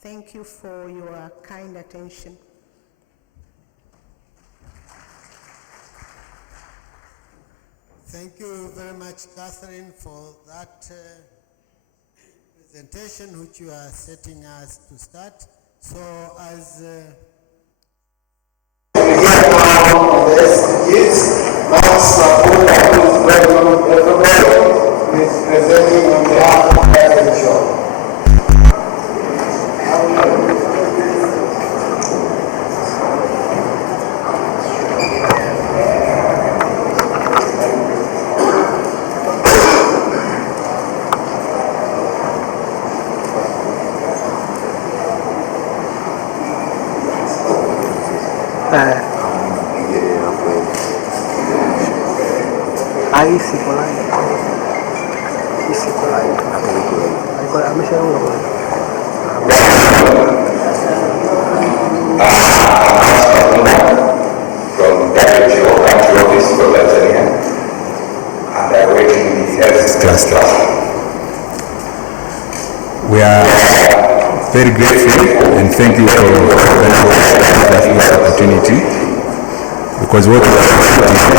Thank you for your kind attention. Thank you very much, Catherine, for that presentation which you are setting us to start. So as the SDGs, Max Sapota, who is welcome everybody, is presenting on behalf of the Ahí sí, por ahí. Sí, sí, por ahí. Ahí por ahí me llega uno. From WTO country office for Tanzania, and I work in the health cluster. We are very grateful and thank you for this opportunity, because what we are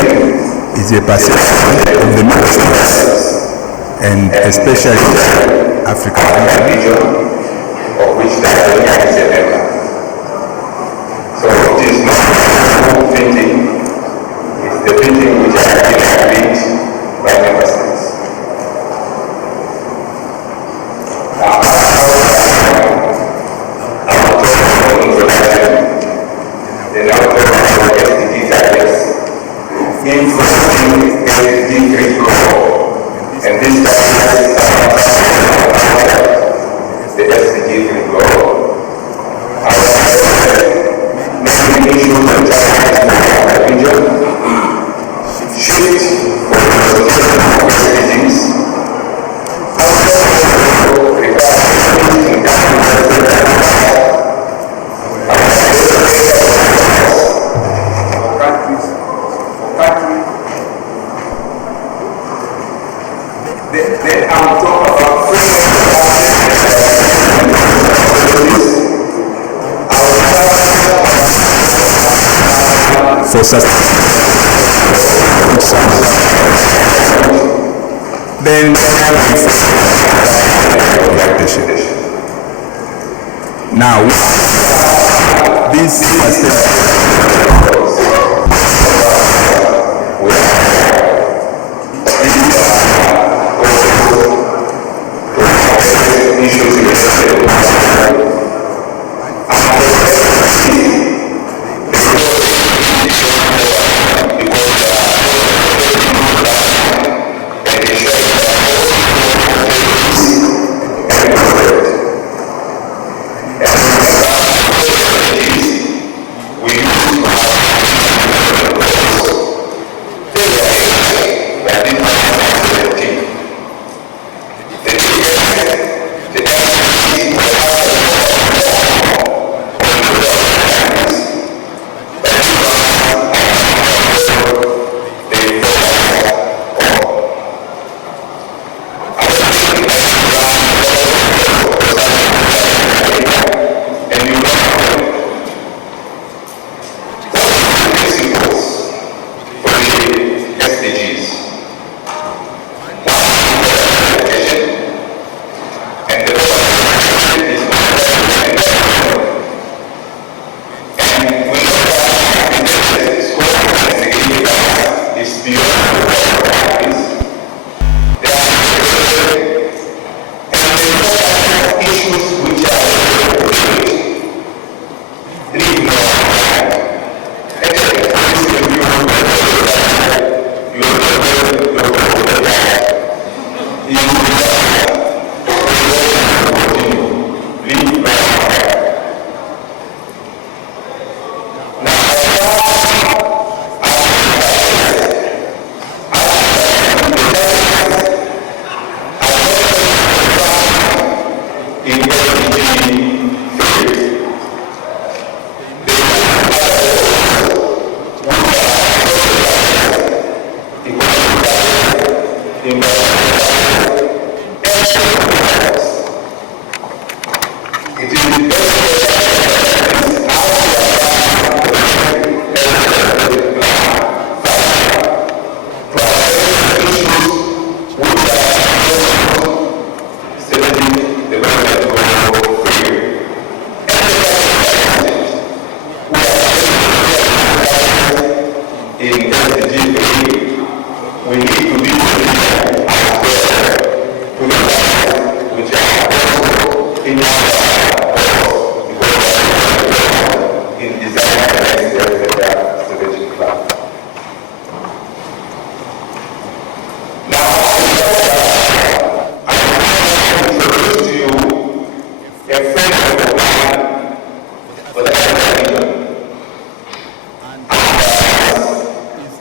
doing is a perception of the ministers and especially African region of which Tanzania is a member. So it is not thinking, it's the thinking which has been agreed by member states. Then now this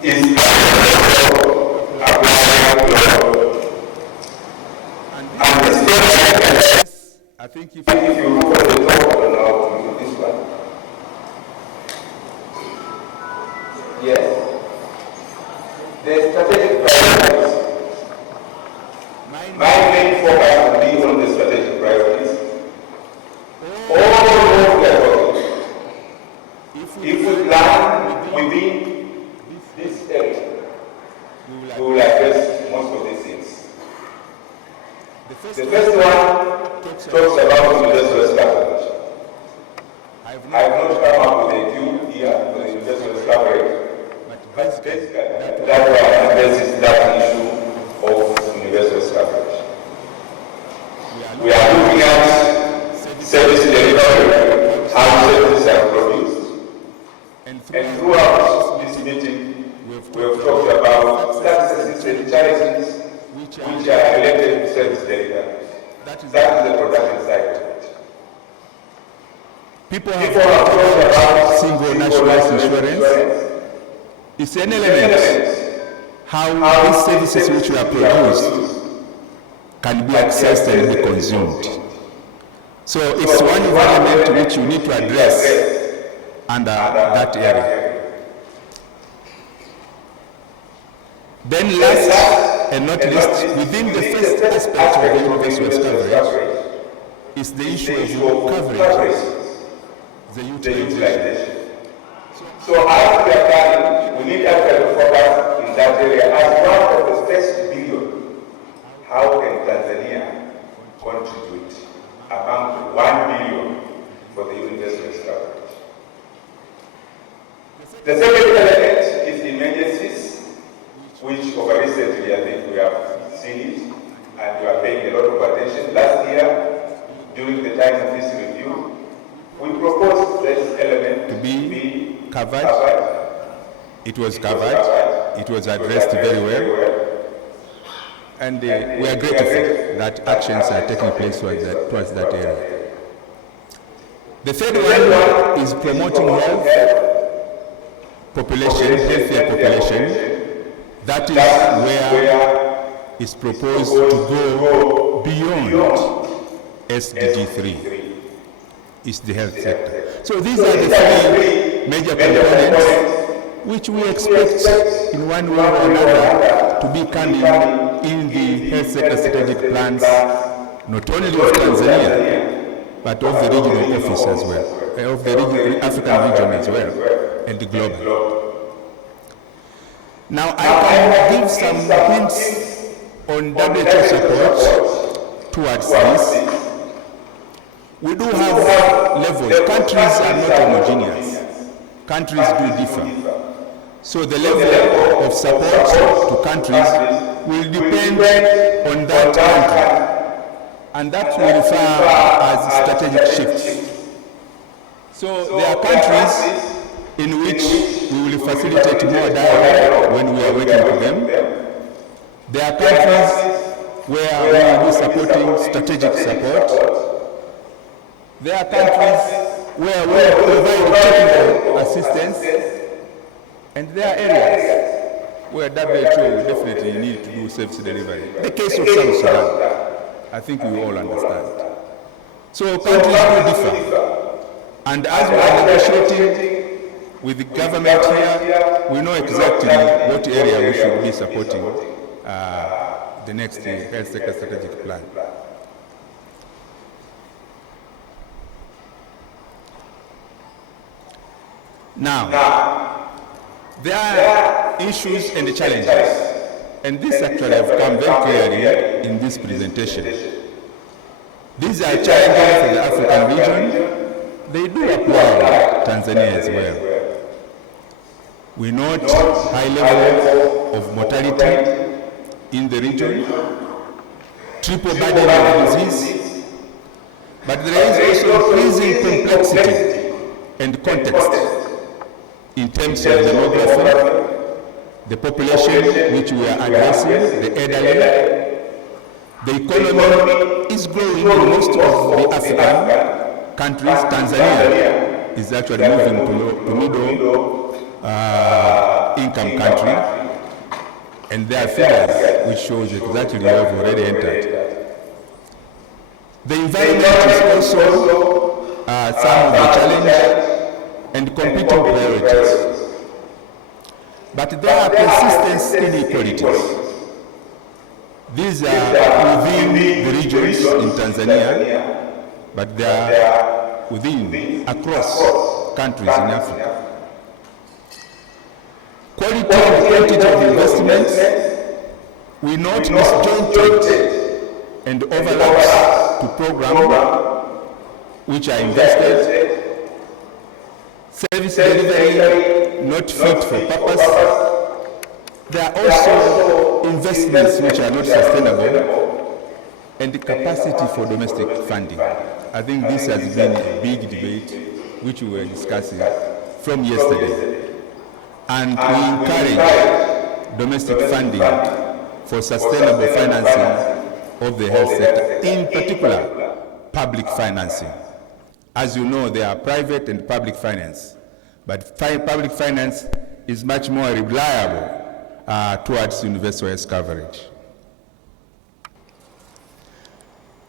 is applying law. And this process, I think if you look at the top now to this one, yes, the strategic priorities. My main focus will be on the strategic priorities. All of we are talking. If we plan within this area, we will address most of these things. The first one talks about universal coverage. I have not come up with a queue here for the universal coverage, but basically that one addresses that issue of universal coverage. We are looking at service delivery, how services are produced, and throughout this meeting, we have talked about service-assisted charities which are related to service delivery. That is the production side of it. people have talked about single national insurance, it's an element how these services which were produced can be accessed and be consumed. So it's one element which you need to address under that area. Then last and not least, within the first aspect of the universal coverage is the issue of coverage, the utilization. So as we are planning, we need Afya to focus in that area as one of the first billion. How can Tanzania contribute among 1 billion for the universal coverage? The second element is emergencies, which over recently I think we have seen it and we are paying a lot of attention. Last year, during the time of this review, we proposed this element to be covered. It was covered. It was addressed very well. And we are grateful that actions are taking place towards that area. The third one is promoting health, healthier population. That is where it's proposed to go beyond SDG 3. Is the health sector. So these are the three major components which we expect in one way or another to be coming in the health sector strategic plans, not only of Tanzania, but of the regional office as well, of the African region as well, and the global. Now I can give some hints on WHO support towards this. We do have levels. Countries are not homogeneous. Countries do differ. So the level of support to countries will depend on that country. And that will refer as strategic shifts. So there are countries in which we will facilitate more dialogue when we are working with them. There are countries where we will be supporting strategic support. There are countries where we provide technical assistance, and there are areas where WHO will definitely need to do service delivery. The case of South Sudan, I think we all understand. So countries do differ. And as we are negotiating with the government here, we know exactly what area we should be supporting the next health sector strategic plan. Now, there are issues and challenges, and these actually have come very clearly in this presentation. These are challenges for the African region. They do apply to Tanzania as well. We note high levels of mortality in the region, triple burden of disease, but there is also increasing complexity and context in terms of demography, the population which we are addressing, the elderly. The economy is growing in most of the African countries. Tanzania is actually moving to middle income country, and there are figures which shows exactly where we've already entered. The environment is also some of the challenge and competing priorities. But there are persistent inequalities. These are within the regions in Tanzania, but they are within, across countries in Africa. Quality and quantity of investments will not disjointed and overlaps to programs which are invested, service delivery not fit for purpose. There are also investments which are not sustainable, and the capacity for domestic funding. I think this has been a big debate which we were discussing from yesterday. And we encourage domestic funding for sustainable financing of the health sector, in particular public financing. As you know, there are private and public finance, but public finance is much more reliable towards universal health coverage.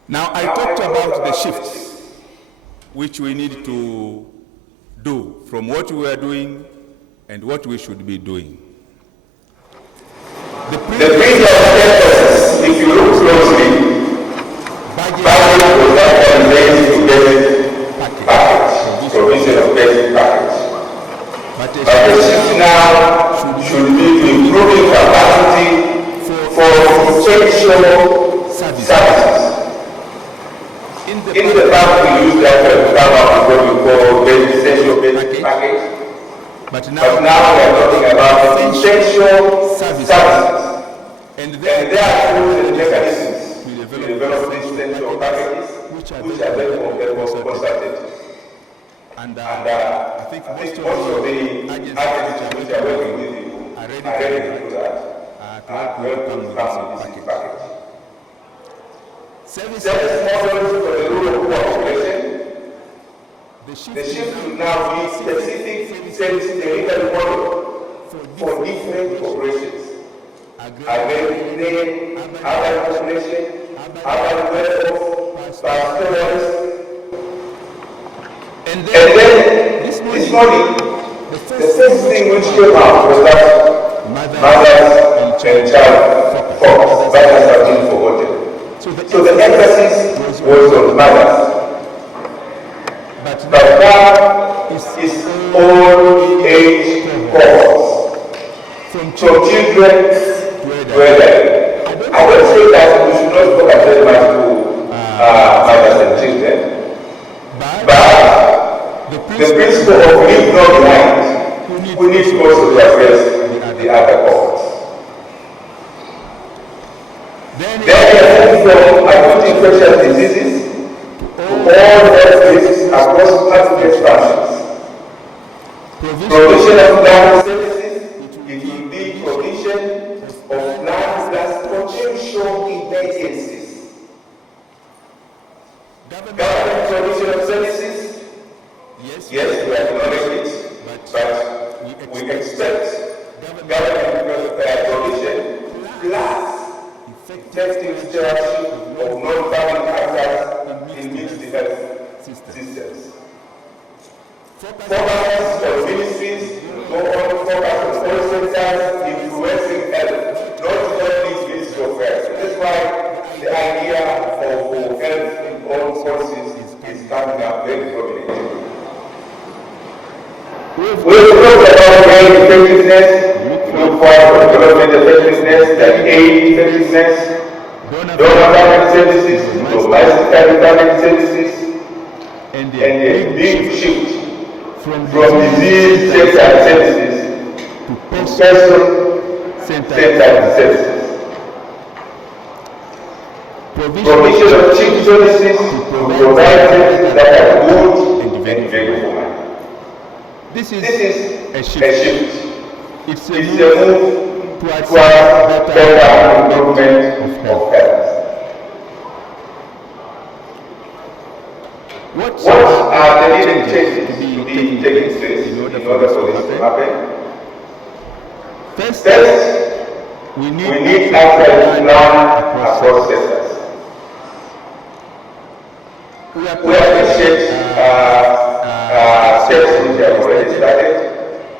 Now, I talked about the shifts which we need to do from what we are doing and what we should be doing. The previous emphasis, if you look closely, budget was actually based to basic package, provision of basic package. But the shift now should be to improving capacity for essential services. In the past, we used that to come up with what we call essential basic package. But now we are talking about essential services. And there are tools and mechanisms to develop these essential packages, which are therefore consulted. And I think most of the agencies which are working with you are ready to do that, to help you come with this package. Service models for the rule of cooperation. The shift should now be specific service delivery model for different corporations. Agrarian, urban population, urban workforce, pastoralists. And then this morning, the first thing which came out was that mothers and child focus. Mothers have been forgotten. So the emphasis was on mothers. But that is all age cohorts. From children to elderly. I don't say that we should not focus very much to mothers and children. But the principle of leave no behind, we need also to address the other cohorts. Then from acute infectious diseases to all health risks across public functions. Provision of land services, it will be provision of land plus potential emergencies. Government provision of services, yes, we acknowledge it, but we expect government provision plus effective stewardship of non-public actors in mixed health systems. Focus on ministries, go on focus on all sectors, influencing health, not only Ministry of Health. That's why the idea of health in all policies is coming up very prominently. We've talked about aid effectiveness, we look forward to development effectiveness, like aid effectiveness, donor family services, domestic family services, and a big shift from disease-centered services to person-centered services. Provision of cheap services to provide services that are good and very human. This is a shift. It's a move towards better improvement of health. What are the needed changes to be taking place in order for this to happen? First, we need actual plan across sectors. We appreciate steps which have already started.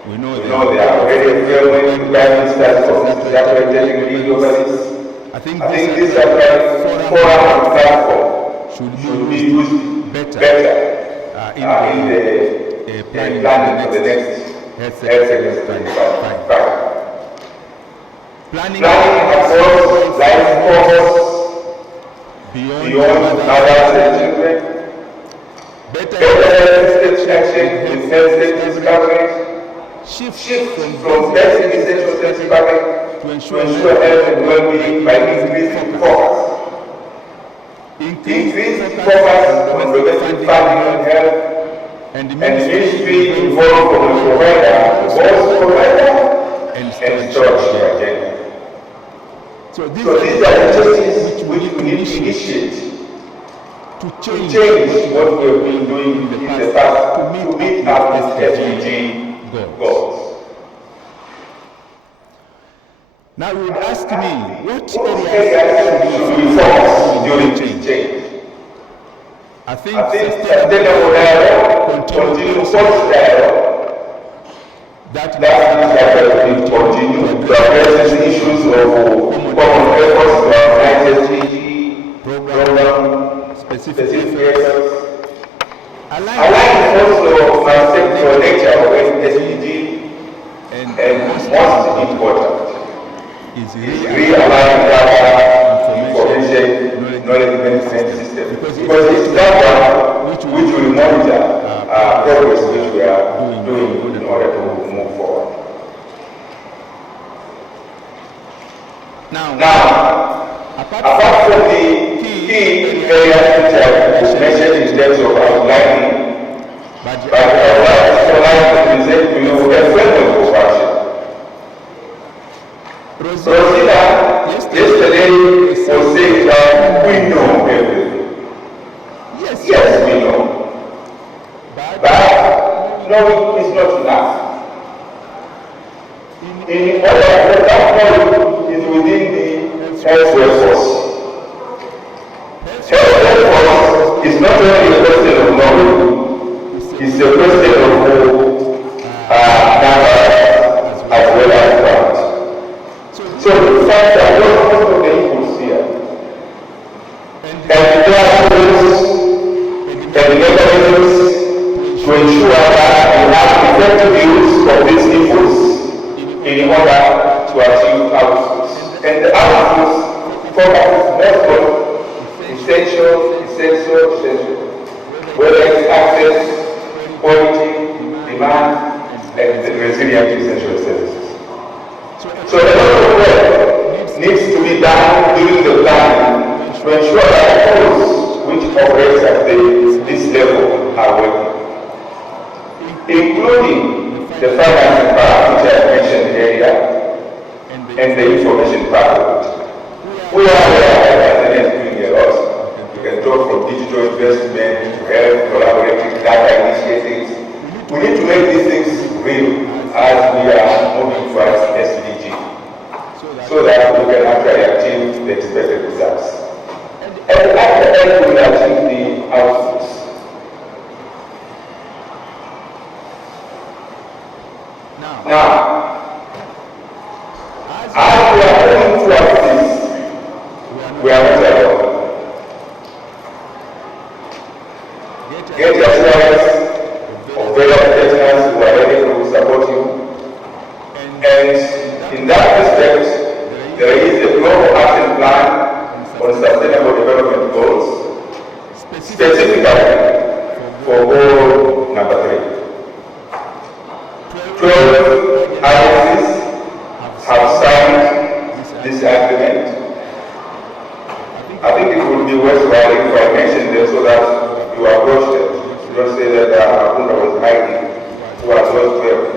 We know they are already framework guidance studies of interpreting legal bodies. I think this forum and platform should be used better in the planning for the next health sector 2025. Planning across life courses beyond mothers and children, better health action with health safety coverage, shift from basic essential service package to ensure health and well-being by increasing focus. Increased focus on domestic funding on health and the ministry involved from the provider, both provider and stewardship agenda. So these are initiatives which we need to initiate to change what we have been doing in the past to meet our SDG goals. Now you would ask me, what areas should we focus during this change? I think sustainable dialogue, continuous dialogue, that is continue to address these issues of common efforts to organize SDG program, specific areas. Align also my sector nature of SDG, and most important is realign data, information, knowledge management system. Because it's that one which will monitor progress which we are doing in order to move forward. Now, apart from the key areas which I mentioned in terms of outlining, but I would like to present to you a framework of action. Rosina yesterday was saying that we know everything. Yes, we know. But knowing is not enough. In order for that knowledge is within the health workforce. Health workforce is not only a question of knowledge, it's a question of numbers as well as ground. So the fact that most of the inputs here, and there are tools and mechanisms to ensure that we have effective use of these inputs in order to achieve outputs. And the outputs focus most on essential, whether it's access, quality, demand, and the resilient essential services. So a lot of work needs to be done during the planning to ensure that tools which operate at this level are working, including the financing part which I mentioned earlier and the information part of it. We are doing a lot. You can talk from digital investment to health, collaborative data initiatives. We need to make these things real as we are moving towards SDG, so that we can actually achieve the expected results. And at the end, we will achieve the outputs. Now, as we are moving towards this, we are not alone. Get assurance of fellow professionals who are ready to support you. And in that respect, there is a global action plan on sustainable development goals, specifically for goal number 3. 12 agencies have signed this agreement. I think it would be worthwhile if I mention them so that you approach them. You don't say that Abunda was hiding towards those 12.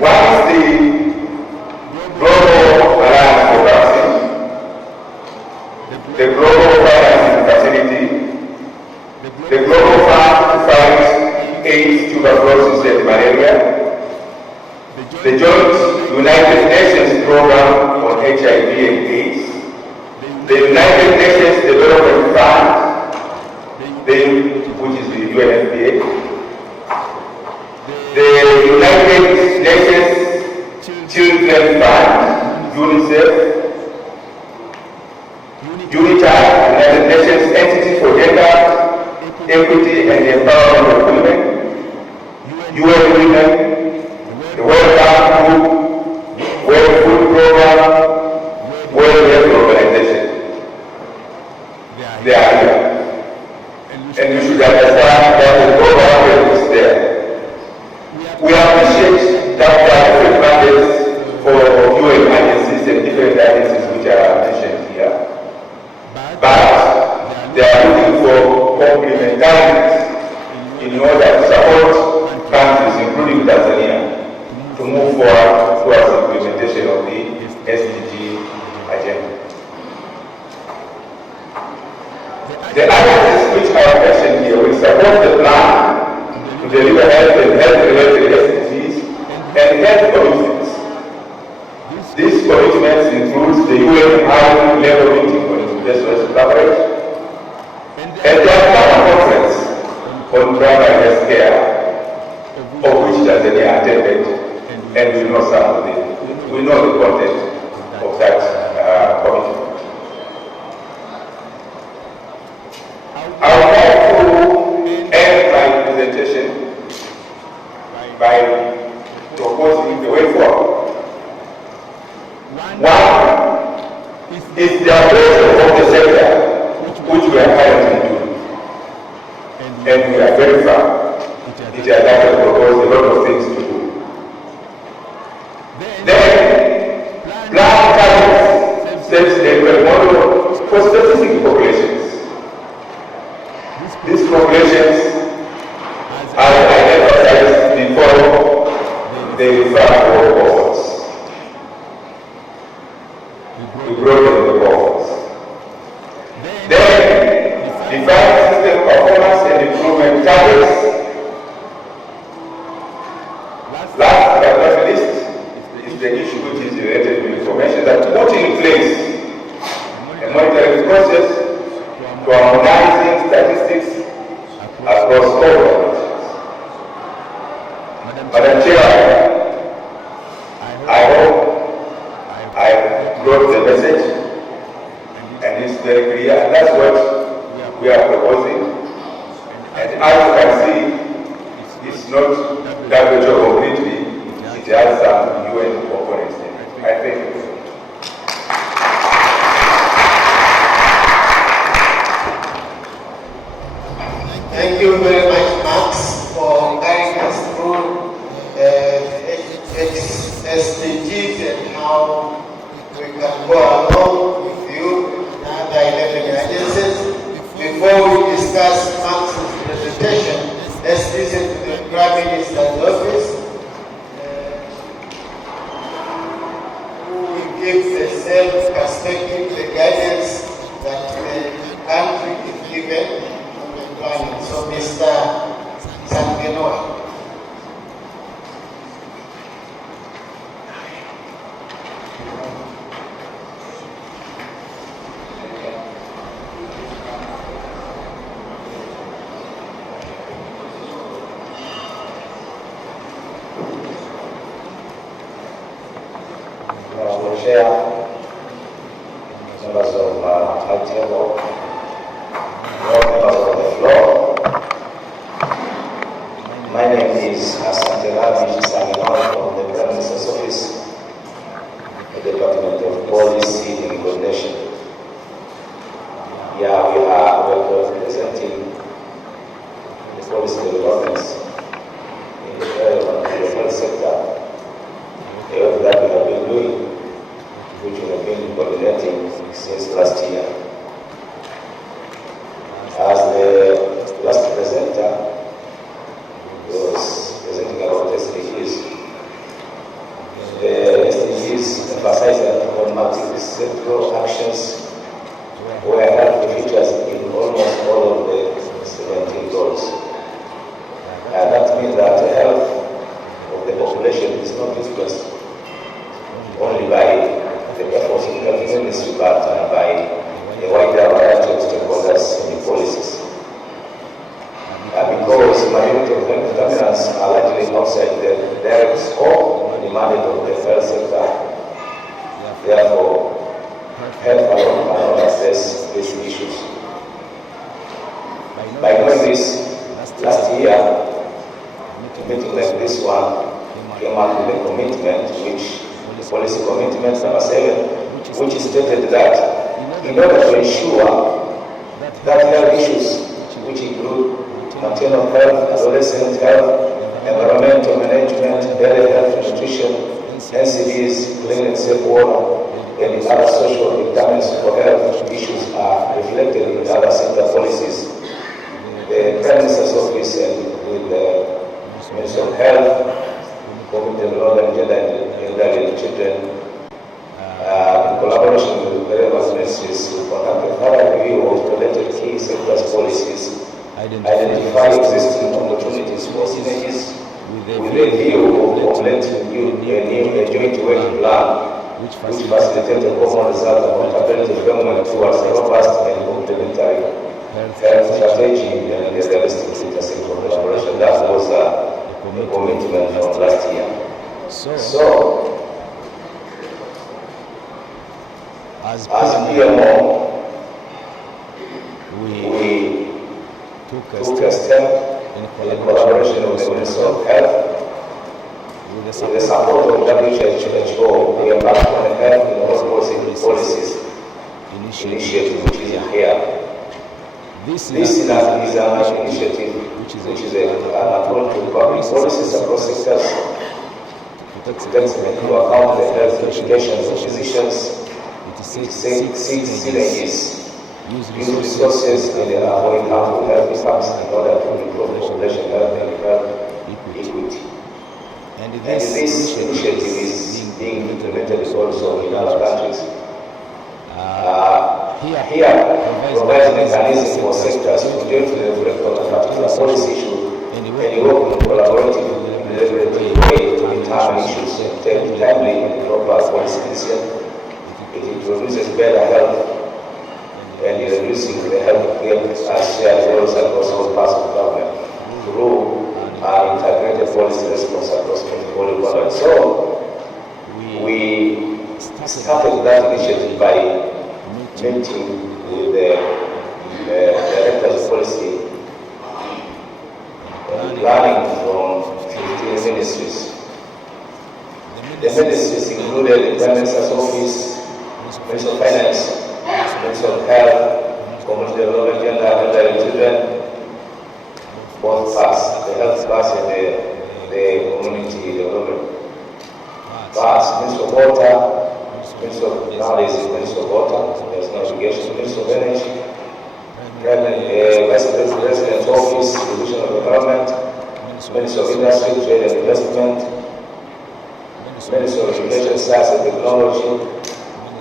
One is the Global Alliance for Vaccine, the Global Financing Facility, the Global Fund to Fight AIDS, Tuberculosis, and Malaria, the joint United Nations Program on HIV and AIDS, the United Nations Development Fund, which is the UNFPA, the United Nations Children Fund, UNICEF, UNITAI, United Nations Entity for Gender, Equity and Empowerment of Women, UN Women, the World Bank Group, World Food Program, World Health Organization. They are here. And you should understand that the program is there. We appreciate that there are different mandates for UN agencies and different agencies which are mentioned here. But they are looking for complementarities in order to support countries, including Tanzania, to move forward towards implementation of the SDG agenda. The agencies which are mentioned here will support the plan to deliver health and health-related SDGs and health commitments. These commitments include the UN high-level meeting on investment coverage and the Afya conference on primary health care, of which Tanzania attended, and we know some of the, we know the content of that commitment. I would like to end my presentation by proposing the way forward. One is the appraisal of the sector, which we are currently doing, and we are very far. It has actually proposed a lot of things to do. Then, plan targets sets a model for specific populations. These populations, as I emphasized before, they refer to cohorts. We broaden the cohorts. Then, define system performance and improvement targets. Last but not least is the issue which is related to information that put in place a monitoring process to harmonizing statistics across all dimensions. Madam Chair, I hope I brought the message and it's very clear, and that's what we are proposing. And as you can see, it's not WHO completely, it has some UN components in it. I thank you. Thank you very much, Max, for guiding us through SDGs and how we can go along with you and other 11 agencies. Before we discuss Max's presentation, let's listen to the Prime Minister's office, who will give the same perspective, the guidance that the country is given. So, Mr. Sangenoa. Chair, members of my table, members of the floor. My name is Asantelavi Sangenoa from the Prime Minister's Office, the Department of Policy and Coordination. Yeah, we are representing the policy developments in the health sector. The work that we have been doing, which we have been coordinating since last year. As the last presenter was presenting about SDGs, influenced only by the efforts of the health ministry, but by a wider variety of stakeholders in the policies. Because the majority of health contaminants are likely outside the direct scope and the mandate of the health sector. Therefore, health alone cannot address these issues. By doing this, last year, a meeting like this one came up with a commitment, policy commitment number 7, which stated that in order to ensure that health issues, which include maternal health, adolescent health, environmental management, early health nutrition, NCDs, clean and safe water, and other social determinants for health issues are reflected in other sector policies. The Prime Minister's Office and with the Ministry of Health, Community Development, Gender and Elderly Children, in collaboration with the relevant ministries, conducted a thorough review of related key sectors policies, identify existing opportunities for synergies with a view of formulating a joint working plan which facilitates a common result of accountability framework towards a robust and complementary health strategy and the realistic sector collaboration. That was a commitment from last year. So as PMO, we took a step in collaboration with the Ministry of Health. With the support of WHO, we embarked on a health and health policies initiative, which is here. This is an initiative which is an approach to public policies across sectors to take into account the health implications of physicians, synergies, use resources, and avoid harmful health impacts in order to improve population health and health equity. And this initiative is being implemented also in other countries. Here provides mechanism for sectors to jointly reflect on a particular policy issue and work in a collaborative way to determine issues and take timely and proper policy decision. It introduces better health and reducing the health gap as shared goals across all parts of government through integrated policy response across multiple governments. So we started that initiative by meeting with the directors of policy and planning from 15 ministries. The ministries included the Prime Minister's Office, Ministry of Finance, Ministry of Health, Community Development, Gender and Elderly Children, both parts, the health parts and the community development parts, Ministry of Water, Ministry of nowadays is Ministry of Water, there's no irrigation, Ministry of Energy, Vice President's Office, Division of Environment, Ministry of Industry, Trade and Investment, Ministry of Education, Science and Technology,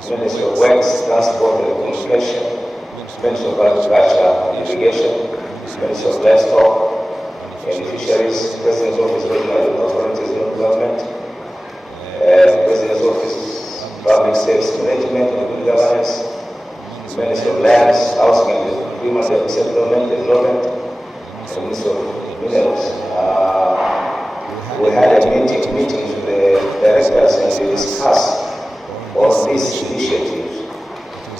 Ministry of Works, Transport and Communication, Ministry of Agriculture and Irrigation, Ministry of Livestock and Fisheries, President's Office, Regional Authorities, Local Government, President's Office, Public Service Management and Good Governance, Ministry of Lands, Housing and Human Settlement Development, and Ministry of Minerals. We had meetings with the directors and we discussed all these initiatives.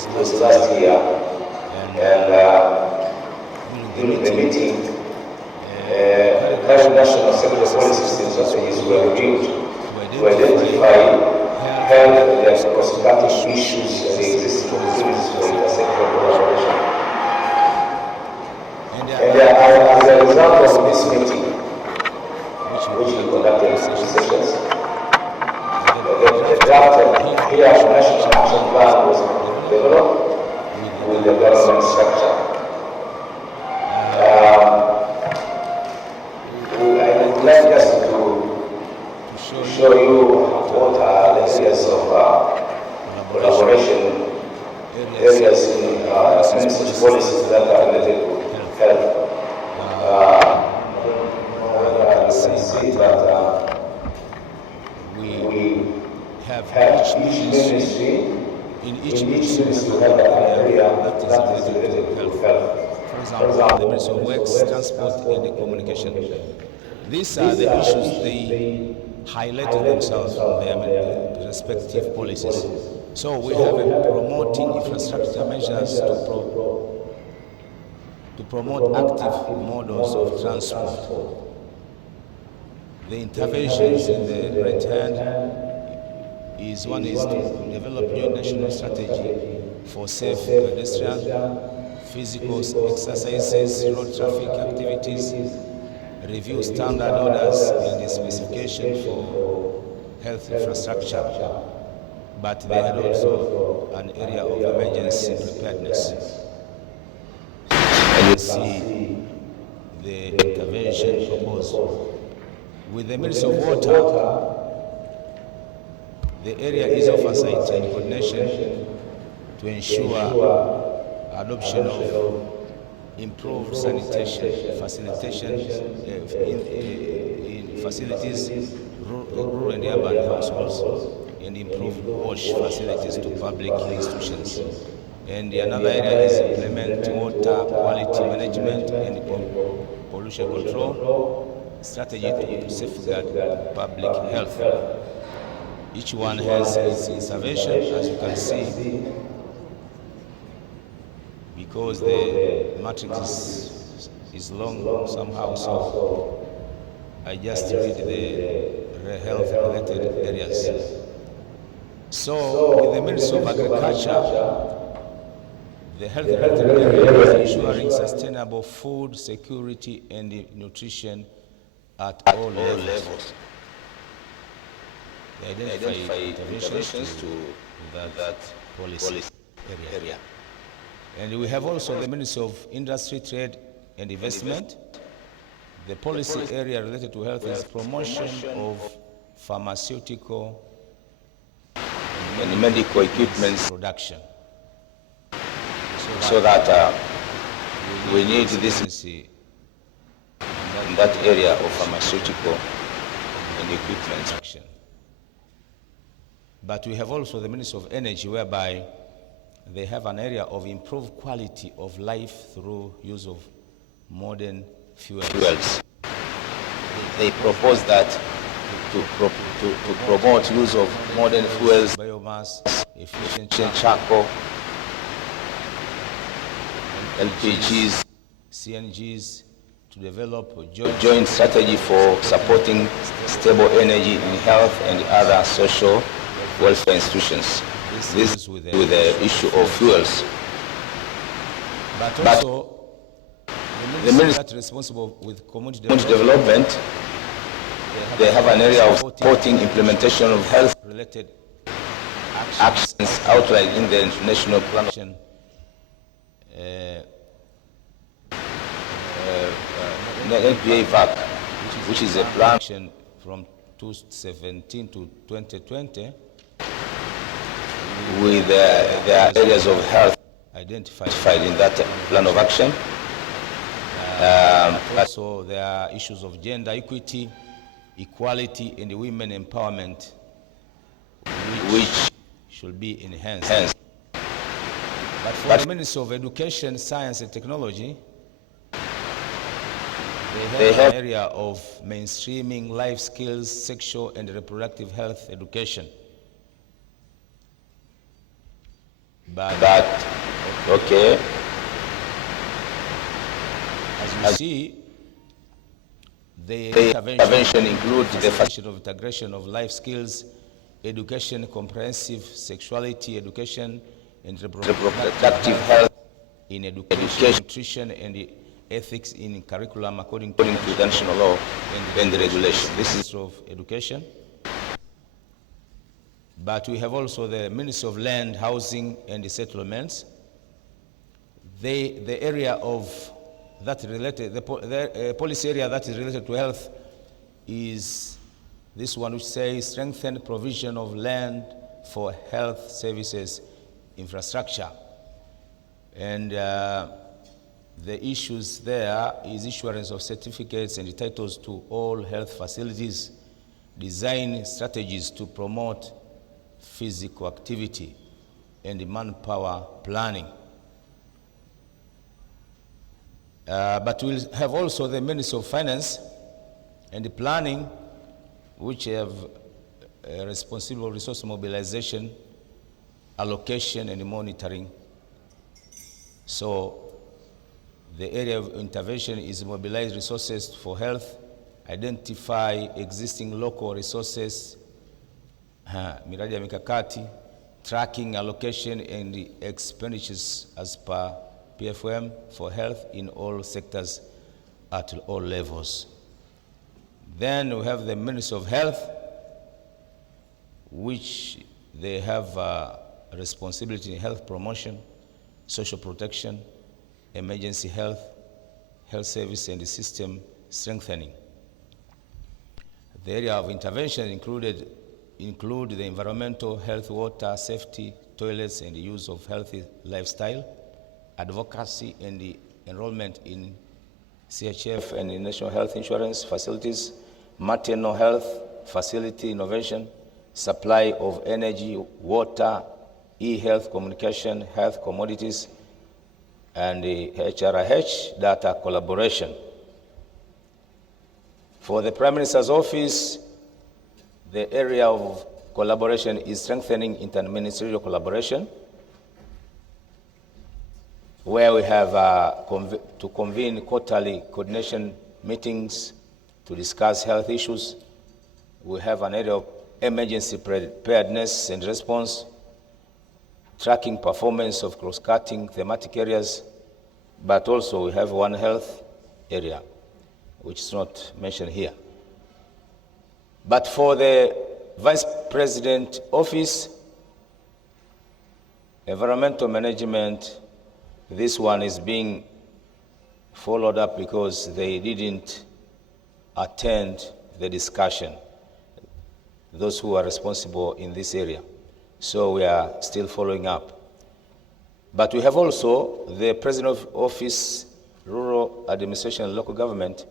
It was last year, and during the meeting, the current national sector policies and strategies were reviewed to identify health and their cross-cutting issues and the existing opportunities for intersectoral collaboration. And as a result of this meeting, which we conducted in 2 sessions, the draft here National Action Plan was developed with the government structure. I would like just to show you what are the areas of collaboration, areas in ministry's policies that are related to health. You can see that we have each ministry. In each ministry, we have an area that is related to health. For example, the Ministry of Works, Transport and Communication. These are the issues they highlighted themselves from their respective policies. So we have a promoting infrastructure measures to promote active models of transport. The interventions in the right hand is to develop new national strategy for safe pedestrian, physical exercises, road traffic activities, review standard orders and the specification for health infrastructure. But they had also an area of emergency preparedness. And you see the intervention proposal. With the Ministry of Water, the area is oversight and coordination to ensure adoption of improved sanitation, facilitation in facilities, rural and urban households, and improved wash facilities to public institutions. And another area is implement water quality management and pollution control strategy to safeguard public health. Each one has its intervention, as you can see, because the matrix is long somehow, so I just read the health-related areas. So, with the Ministry of Agriculture, the health-related area is ensuring sustainable food security and nutrition at all levels. They identify interventions to that policy area. And we have also the Ministry of Industry, Trade and Investment. The policy area related to health is promotion of pharmaceutical and medical equipment production. So that we need this in that area of pharmaceutical and equipment production. But we have also the Ministry of Energy, whereby they have an area of improved quality of life through use of modern fuels. They propose that to promote use of modern fuels, biomass, efficient charcoal, LPGs, CNGs, to develop a joint strategy for supporting stable energy in health and other social welfare institutions. This is with the issue of fuels. But also, the ministry that's responsible with community development, they have an area of supporting implementation of health-related actions outlined in the National Plan. NPA, which is a plan from 2017 to 2020, with the areas of health identified in that plan of action. Also, there are issues of gender equity, equality, and women empowerment, which should be enhanced. But for the Ministry of Education, Science and Technology, they have an area of mainstreaming life skills, sexual and reproductive health education. But okay, as you see, the intervention includes the facilitation of integration of life skills, education, comprehensive sexuality education, and reproductive health in education, nutrition, and ethics in curriculum according to national law and the regulation. This is of education. But we have also the Ministry of Land, Housing and Settlements. The area of that related, the policy area that is related to health is this one, which says strengthen provision of land for health services infrastructure. And the issues there is issuance of certificates and titles to all health facilities, design strategies to promote physical activity, and manpower planning. But we'll have also the Ministry of Finance and the Planning, which have responsible resource mobilization, allocation, and monitoring. So the area of intervention is mobilize resources for health, identify existing local resources, miradi ya mikakati, tracking allocation and the expenditures as per PFM for health in all sectors at all levels. Then we have the Ministry of Health, which they have responsibility in health promotion, social protection, emergency health, health service, and the system strengthening. The area of intervention include the environmental, health, water, safety, toilets, and the use of healthy lifestyle, advocacy, and the enrollment in CHF and in national health insurance facilities, maternal health facility innovation, supply of energy, water, e-health communication, health commodities, and the HRH data collaboration. For the Prime Minister's Office, the area of collaboration is strengthening interministerial collaboration, where we have to convene quarterly coordination meetings to discuss health issues. We have an area of emergency preparedness and response, tracking performance of cross-cutting thematic areas, but also we have One Health area, which is not mentioned here. But for the Vice President Office, environmental management, this one is being followed up because they didn't attend the discussion, those who are responsible in this area. So we are still following up. But we have also the President of Office, Rural Administration and Local Government.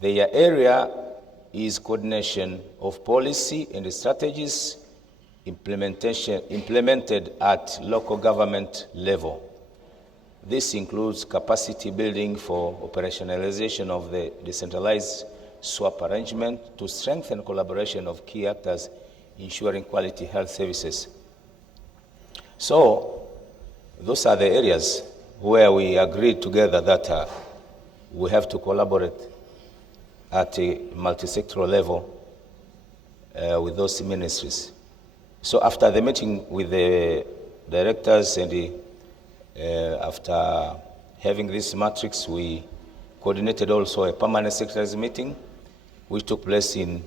Their area is coordination of policy and strategies implemented at local government level. This includes capacity building for operationalization of the decentralized swap arrangement to strengthen collaboration of key actors ensuring quality health services. So those are the areas where we agreed together that we have to collaborate at a multi-sectoral level with those ministries. So after the meeting with the directors and after having this matrix, we coordinated also a permanent secretaries meeting, which took place in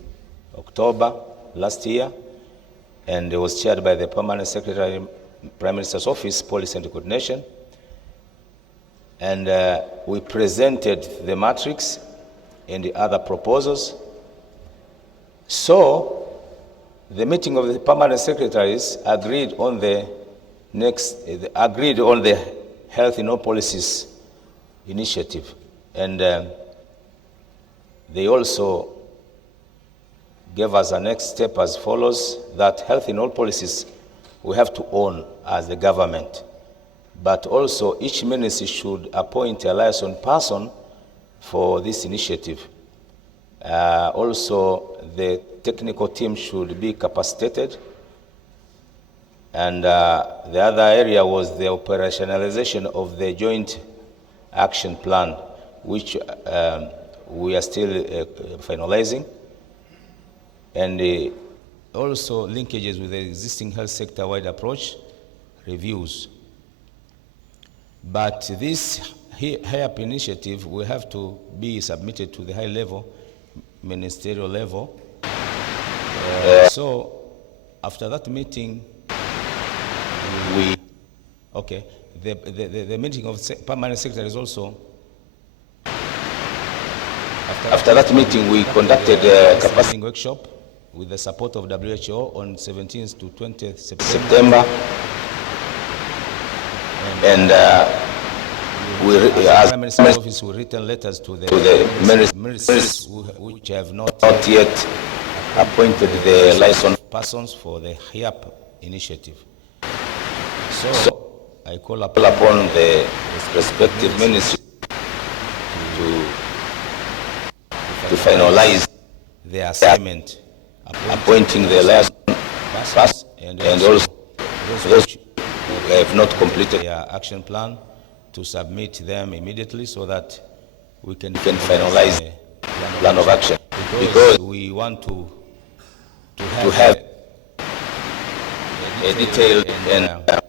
October last year, and it was chaired by the permanent secretary, Prime Minister's Office, Policy and Coordination. And we presented the matrix and the other proposals. So the meeting of the permanent secretaries agreed on the Health in All Policies initiative, and they also gave us a next step as follows: that health in all policies we have to own as the government, but also each ministry should appoint a liaison person for this initiative. Also, the technical team should be capacitated. And the other area was the operationalization of the joint action plan, which we are still finalizing. And also linkages with the existing health sector-wide approach reviews. But this HEAP initiative will have to be submitted to the high level, ministerial level. So after that meeting, the meeting of permanent secretaries also. After that meeting, we conducted a capacity workshop with the support of WHO on 17th to 20th September. And as Prime Minister's Office, we written letters to the ministers which have not yet appointed the liaison persons for the HIAP initiative. So I call upon the respective ministries to finalize their assignment, appointing the last persons and also those who have not completed their action plan to submit them immediately so that we can finalize the plan of action. Because we want to have a detailed and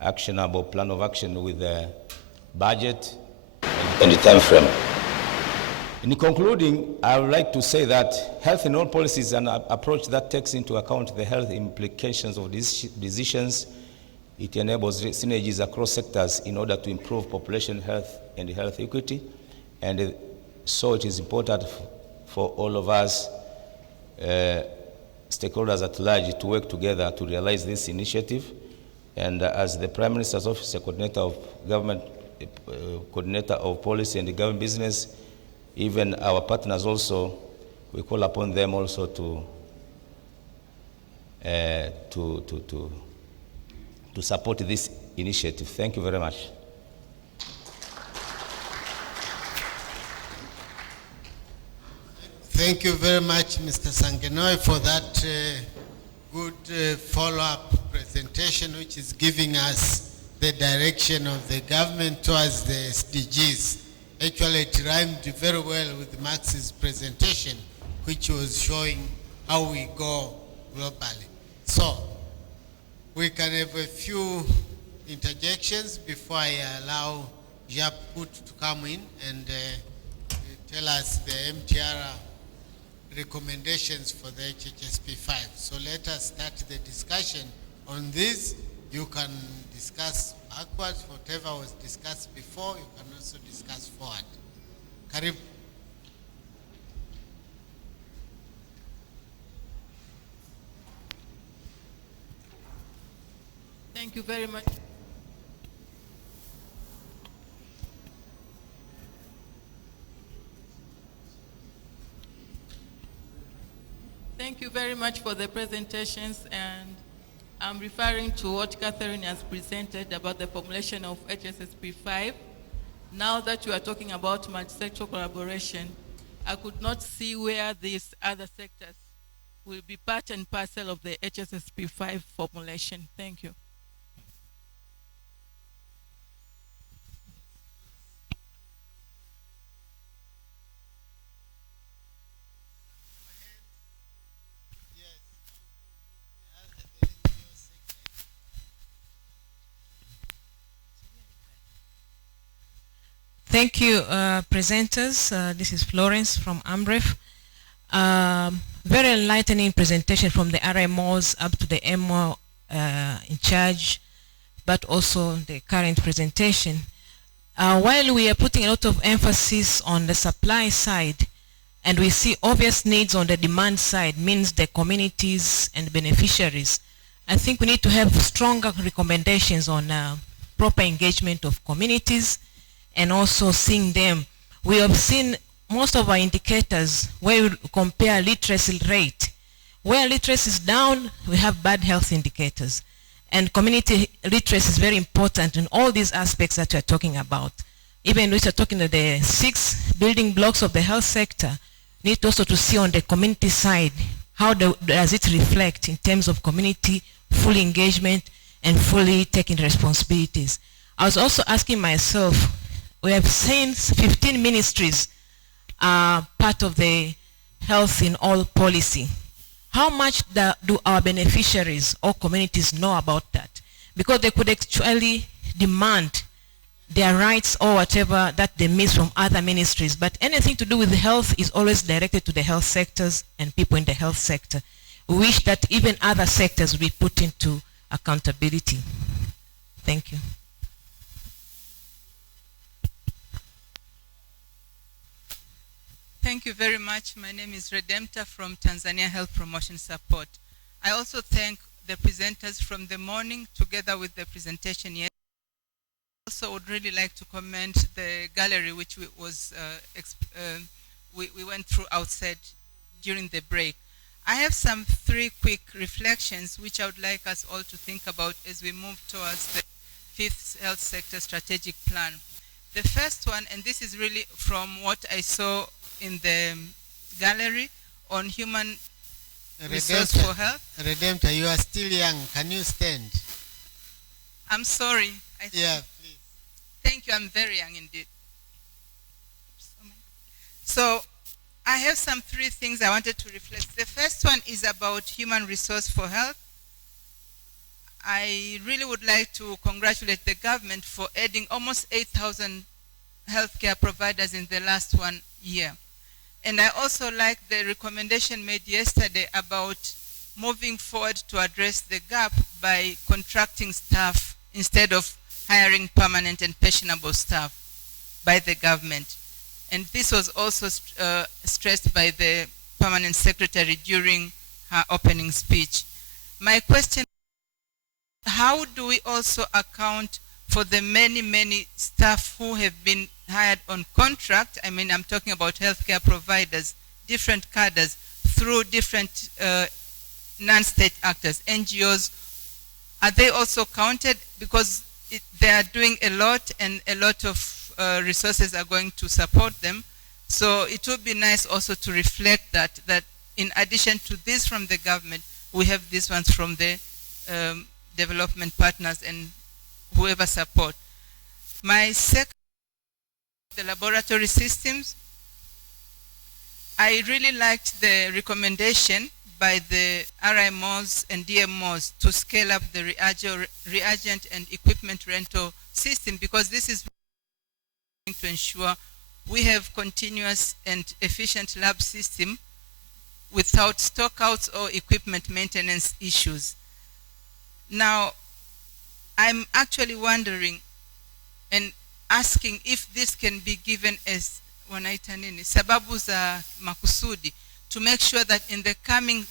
actionable plan of action with the budget and the time frame. In concluding, I would like to say that health in all policies is an approach that takes into account the health implications of decisions. It enables synergies across sectors in order to improve population health and health equity. And so it is important for all of us, stakeholders at large, to work together to realize this initiative. And as the Prime Minister's Office, Coordinator of Government, Coordinator of Policy and Government Business, even our partners also, we call upon them also to support this initiative. Thank you very much. Thank you very much, Mr. Sangenoi, for that good follow-up presentation, which is giving us the direction of the government towards the SDGs. Actually, it rhymed very well with Max's presentation, which was showing how we go globally. So, we can have a few interjections before I allow Jap Kut to come in and tell us the MTR recommendations for the HHSP5. So let us start the discussion on this. You can discuss backwards, whatever was discussed before, you can also discuss forward. Karib. Thank you very much. Thank you very much for the presentations, and I'm referring to what Catherine has presented about the formulation of HSSP5. Now that you are talking about multi-sectoral collaboration, I could not see where these other sectors will be part and parcel of the HSSP5 formulation. Thank you. Thank you, presenters. This is Florence from AMREF. Very enlightening presentation from the RMOs up to the MO in charge, but also the current presentation. While we are putting a lot of emphasis on the supply side, and we see obvious needs on the demand side, means the communities and beneficiaries, I think we need to have stronger recommendations on proper engagement of communities, and also seeing them. We have seen most of our indicators where we compare literacy rate. Where literacy is down, we have bad health indicators. And community literacy is very important in all these aspects that we're talking about. Even if we're talking about the 6 building blocks of the health sector, we need also to see on the community side, how does it reflect in terms of community full engagement and fully taking responsibilities. I was also asking myself, we have seen 15 ministries are part of the health in all policy. How much do our beneficiaries or communities know about that? Because they could actually demand their rights or whatever that they miss from other ministries. But anything to do with health is always directed to the health sectors and people in the health sector. We wish that even other sectors will be put into accountability. Thank you. Thank you very much. My name is Redempta from Tanzania Health Promotion Support. I also thank the presenters from the morning together with the presentation yesterday. I also would really like to commend the gallery which we went through outside during the break. I have some 3 quick reflections which I would like us all to think about as we move towards the 5th Health Sector Strategic Plan. The first one, and this is really from what I saw in the gallery on human resource for health. Redemptor, you are still young. Can you stand? I'm sorry. Yeah, please. Thank you. I'm very young indeed. So I have some 3 things I wanted to reflect. The first one is about human resource for health. I really would like to congratulate the government for adding almost 8,000 healthcare providers in the last 1 year. And I also like the recommendation made yesterday about moving forward to address the gap by contracting staff instead of hiring permanent and pensionable staff by the government. And this was also stressed by the permanent secretary during her opening speech. My question, how do we also account for the many staff who have been hired on contract? I mean, I'm talking about healthcare providers, different cadres, through different non-state actors, NGOs. Are they also counted? Because they are doing a lot, and a lot of resources are going to support them. So it would be nice also to reflect that in addition to this from the government, we have these ones from the development partners and whoever support. My second, the laboratory systems. I really liked the recommendation by the RMOs and DMOs to scale up the reagent and equipment rental system, because this is to ensure we have continuous and efficient lab system without stockouts or equipment maintenance issues. Now, I'm actually wondering and asking if this can be given as wanaita nini, sababu za makusudi, to make sure that in the coming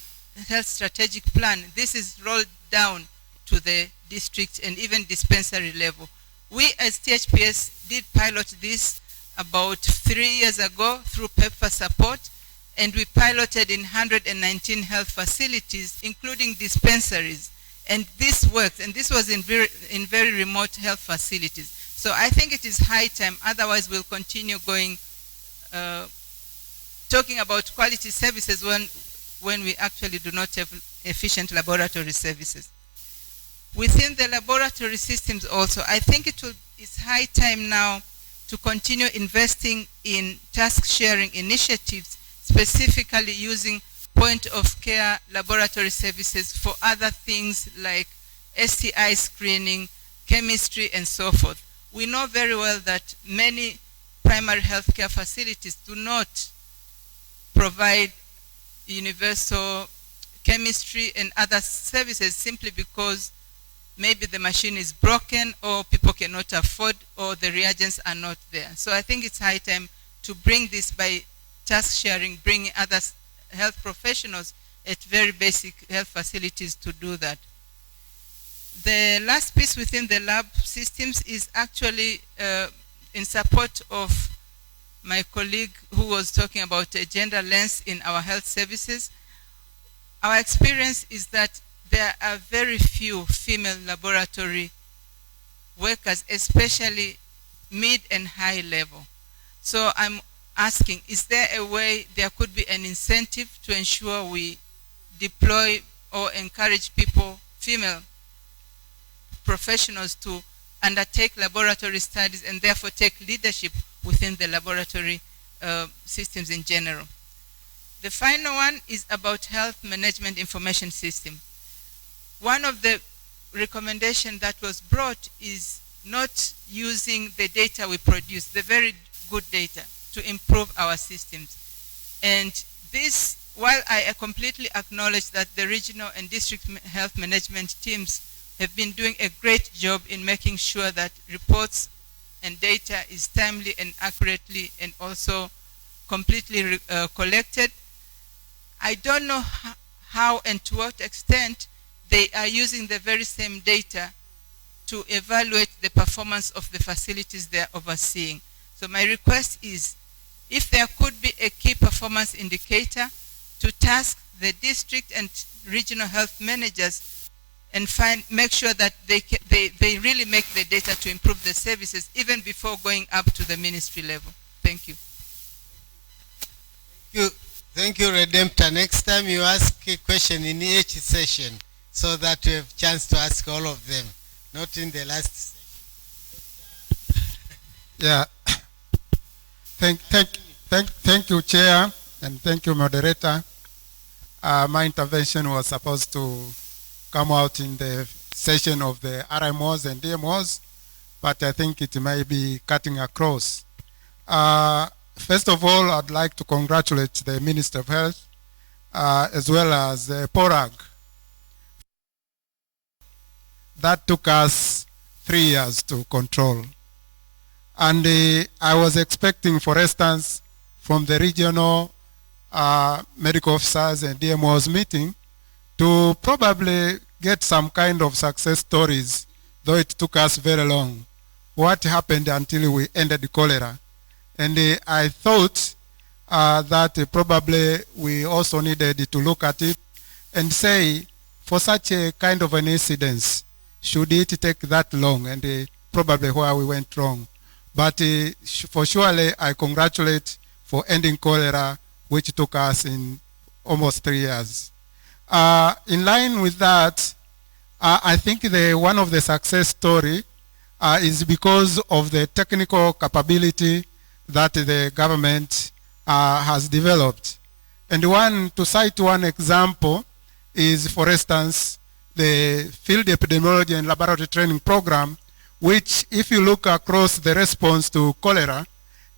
health strategic plan, this is rolled down to the district and even dispensary level. We as THPS did pilot this about 3 years ago through PEPFAR support, and we piloted in 119 health facilities, including dispensaries. And this worked, and this was in very remote health facilities. So I think it is high time, otherwise we'll continue going, talking about quality services when we actually do not have efficient laboratory services. Within the laboratory systems also, I think it's high time now to continue investing in task sharing initiatives, specifically using point of care laboratory services for other things like STI screening, chemistry, and so forth. We know very well that many primary healthcare facilities do not provide universal chemistry and other services simply because maybe the machine is broken, or people cannot afford, or the reagents are not there. So I think it's high time to bring this by task sharing, bringing other health professionals at very basic health facilities to do that. The last piece within the lab systems is actually in support of my colleague who was talking about a gender lens in our health services. Our experience is that there are very few female laboratory workers, especially mid and high level. So I'm asking, is there a way there could be an incentive to ensure we deploy or encourage people, female professionals, to undertake laboratory studies and therefore take leadership within the laboratory systems in general? The final one is about health management information system. One of the recommendations that was brought is not using the data we produce, the very good data, to improve our systems. And this, while I completely acknowledge that the regional and district health management teams have been doing a great job in making sure that reports and data is timely and accurately and also completely collected, I don't know how and to what extent they are using the very same data to evaluate the performance of the facilities they are overseeing. So my request is, if there could be a key performance indicator to task the district and regional health managers and make sure that they really make the data to improve the services even before going up to the ministry level. Thank you. Thank you, Redemptor. Next time you ask a question in each session so that you have a chance to ask all of them, not in the last session. Yeah. Thank you, Chair, and thank you, Moderator. My intervention was supposed to come out in the session of the RMOs and DMOs, but I think it may be cutting across. First of all, I'd like to congratulate the Minister of Health as well as PORAG. That took us 3 years to control. And I was expecting, for instance, from the regional medical officers and DMOs meeting to probably get some kind of success stories, though it took us very long. What happened until we ended cholera? And I thought that probably we also needed to look at it and say, for such a kind of an incidence, should it take that long? And probably where we went wrong. But for surely, I congratulate for ending cholera, which took us in almost 3 years. In line with that, I think one of the success story is because of the technical capability that the government has developed. And to cite one example is, for instance, the Field Epidemiology and Laboratory Training Program, which, if you look across the response to cholera,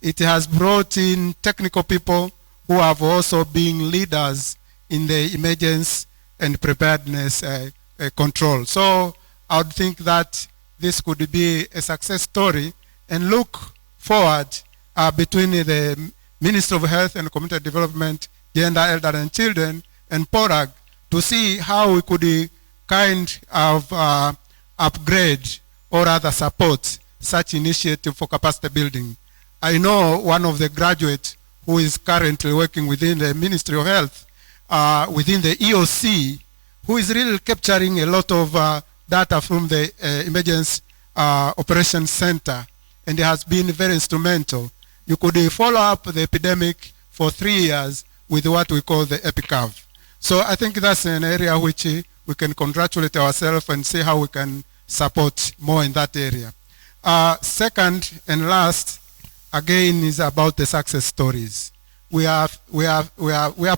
it has brought in technical people who have also been leaders in the emergency and preparedness control. So I would think that this could be a success story, and look forward between the Ministry of Health and Community Development, Gender, Elder and Children, and PORAG to see how we could kind of upgrade or rather support such initiative for capacity building. I know one of the graduates who is currently working within the Ministry of Health, within the EOC, who is really capturing a lot of data from the Emergency Operations Center, and has been very instrumental. You could follow up the epidemic for 3 years with what we call the EpiCurve. So I think that's an area which we can congratulate ourselves and see how we can support more in that area. Second and last, again, is about the success stories. We are